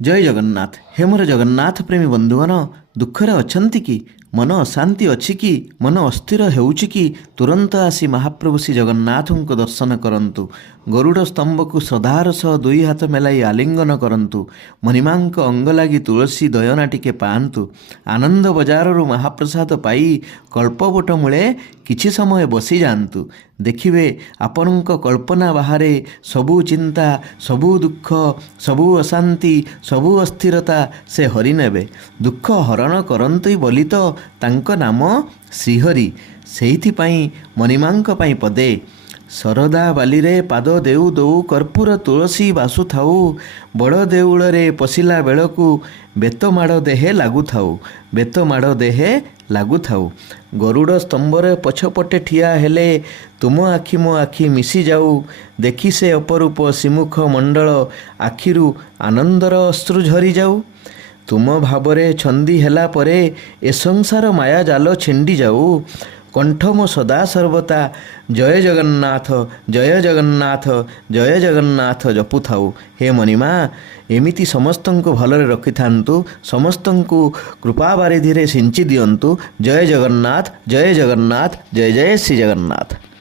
ଜୟ ଜଗନ୍ନାଥ। ହେ ମୋର ଜଗନ୍ନାଥ ପ୍ରେମୀ ବନ୍ଧୁଗଣ, ଦୁଃଖରେ ଅଛନ୍ତି କି? ମନ ଅଶାନ୍ତି ଅଛି କି? ମନ ଅସ୍ଥିର ହେଉଛି କି? ତୁରନ୍ତ ଆସି ମହାପ୍ରଭୁ ଶ୍ରୀ ଜଗନ୍ନାଥଙ୍କୁ ଦର୍ଶନ କରନ୍ତୁ। ଗରୁଡ଼ ସ୍ତମ୍ଭକୁ ଶ୍ରଦ୍ଧାର ସହ ଦୁଇ ହାତ ମେଲାଇ ଆଲିଙ୍ଗନ କରନ୍ତୁ। ମଣିମାଙ୍କ ଅଙ୍ଗ ଲାଗି ତୁଳସୀ ଦୟନା ଟିକେ ପାଆନ୍ତୁ। ଆନନ୍ଦ ବଜାରରୁ ମହାପ୍ରସାଦ ପାଇ କଳ୍ପବଟ ମୂଳେ କିଛି ସମୟ ବସିଯାଆନ୍ତୁ। ଦେଖିବେ ଆପଣଙ୍କ କଳ୍ପନା ବାହାରେ ସବୁ ଚିନ୍ତା, ସବୁ ଦୁଃଖ, ସବୁ ଅଶାନ୍ତି, ସବୁ ଅସ୍ଥିରତା ସେ ହରିନେବେ। ଦୁଃଖ ହରଣ କରନ୍ତି ବୋଲି ତ ତାଙ୍କ ନାମ ଶ୍ରୀହରି। ସେଇଥିପାଇଁ ମଣିମାଙ୍କ ପାଇଁ ପଦେ ଶରଦା ବାଲିରେ ପାଦ ଦେଉ ଦେଉ କର୍ପୂର ତୁଳସୀ ବାସୁଥାଉ। ବଡ଼ ଦେଉଳରେ ପଶିଲା ବେଳକୁ ବେତମାଡ଼ ଦେହେ ଲାଗୁଥାଉ, ବେତମାଡ଼ ଦେହେ ଲାଗୁଥାଉ। ଗରୁଡ଼ ସ୍ତମ୍ଭରେ ପଛପଟେ ଠିଆ ହେଲେ ତୁମ ଆଖି ମୋ ଆଖି ମିଶିଯାଉ। ଦେଖି ସେ ଅପରୂପ ଶ୍ରୀମୁଖ ମଣ୍ଡଳ, ଆଖିରୁ ଆନନ୍ଦର ଅଶ୍ରୁ ଝରିଯାଉ। ତୁମ ଭାବରେ ଛନ୍ଦି ହେଲା ପରେ ଏ ସଂସାର ମାୟା ଜାଲ ଛିଣ୍ଡି ଯାଉ। କଣ୍ଠ ମୋ ସଦା ସର୍ବଦା ଜୟ ଜଗନ୍ନାଥ, ଜୟ ଜଗନ୍ନାଥ, ଜୟ ଜଗନ୍ନାଥ ଜପୁଥାଉ। ହେ ମଣିମା, ଏମିତି ସମସ୍ତଙ୍କୁ ଭଲରେ ରଖିଥାନ୍ତୁ, ସମସ୍ତଙ୍କୁ କୃପା ବାରିଧିରେ ସିଞ୍ଚି ଦିଅନ୍ତୁ। ଜୟ ଜଗନ୍ନାଥ, ଜୟ ଜଗନ୍ନାଥ, ଜୟ ଜୟ ଶ୍ରୀ ଜଗନ୍ନାଥ।